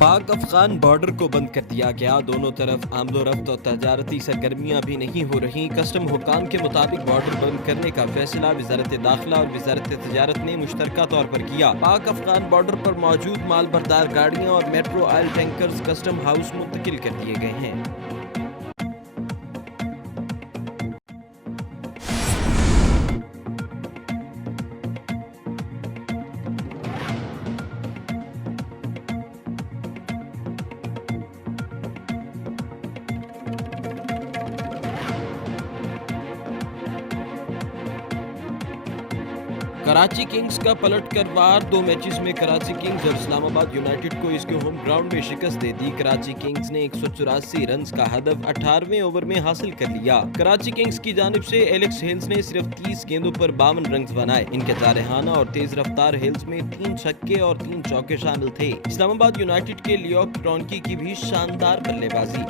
पाक अफगान बॉर्डर को बंद कर दिया गया। दोनों तरफ आमदोरफ्त और तजारती सरगर्मियां भी नहीं हो रही। कस्टम हुकाम के मुताबिक बॉर्डर बंद करने का फैसला वजारत दाखिला और वजारत तजारत ने मुश्तरका तौर पर किया। पाक अफगान बॉर्डर पर मौजूद माल बरदार गाड़ियां और metro oil tankers custom house मुंतकिल कर दिए गए हैं। कराची किंग्स का पलट कर वार। 2 मैचेस में कराची किंग्स और इस्लामाबाद यूनाइटेड को इसके होम ग्राउंड में शिकस्त दे दी। कराची किंग्स ने 184 रन का हदफ 18वें ओवर में हासिल कर लिया। कराची किंग्स की जानिब से एलेक्स हेल्स ने सिर्फ 30 गेंदों पर 52 रन बनाए। इनके जारहाना और तेज रफ्तार हेल्स में 3 छक्के और 3 चौके शामिल थे। इस्लामाबाद यूनाइटेड के लियोक क्रॉन्की की भी शानदार बल्लेबाजी।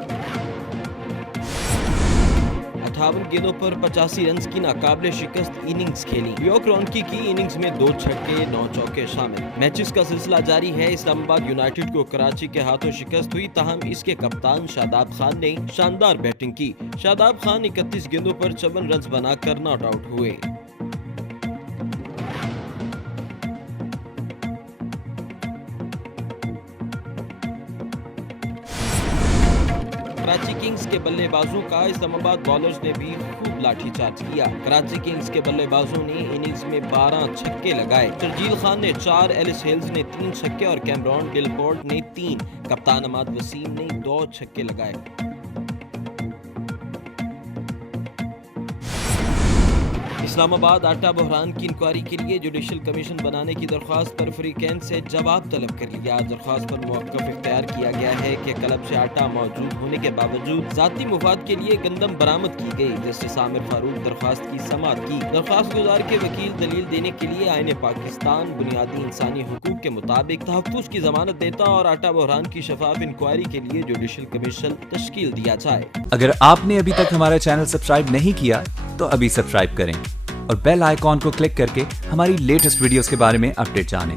58 गेंदों पर 85 रन की नाकाबिले शिकस्त इनिंग्स खेली। लियोक क्रॉन्की की इनिंग्स में 2 छक्के 9 चौके शामिल। मैचेस का सिलसिला जारी है। इस्लामाबाद यूनाइटेड को कराची के हाथों शिकस्त हुई, ताहम इसके कप्तान शादाब खान ने शानदार बैटिंग की। शादाब खान 31 गेंदों पर 54 रन बनाकर नॉट आउट हुए। कराची किंग्स के बल्लेबाजों का इस्लामाबाद बॉलर्स ने भी खूब लाठीचार्ज किया। कराची किंग्स के बल्लेबाजों ने इनिंग्स में 12 छक्के लगाए। शर्जील खान ने 4, एलिस हेल्स ने 3 छक्के और कैमरॉन गिलफोर्ड ने 3, कप्तान अहमद वसीम ने 2 छक्के लगाए। इस्लामाबाद आटा बहरान की इंक्वायरी के लिए जुडिशल कमीशन बनाने की दरख्वास्त पर फ्रीकैंट से जवाब तलब कर लिया। दरख्वास्त पर मौक़िफ़ इख्तियार किया गया है कि क्लब से आटा मौजूद होने के बावजूद ज़ाती मुफाद के लिए गंदम बरामद की गई। जस्टिस आमिर फारूक दरख्वास्त की समाअत की। दरख्वास्त गुजार के वकील दलील देने के लिए आईन पाकिस्तान बुनियादी इंसानी हुकूक के मुताबिक तहफ़्फ़ुज़ की जमानत देता और आटा बहरान की शफाफ इंक्वायरी के लिए जुडिशल कमीशन तश्कील दिया जाए। अगर आपने अभी तक हमारा चैनल सब्सक्राइब नहीं किया तो अभी सब्सक्राइब करें और बेल आइकॉन को क्लिक करके हमारी लेटेस्ट वीडियोस के बारे में अपडेट जानें।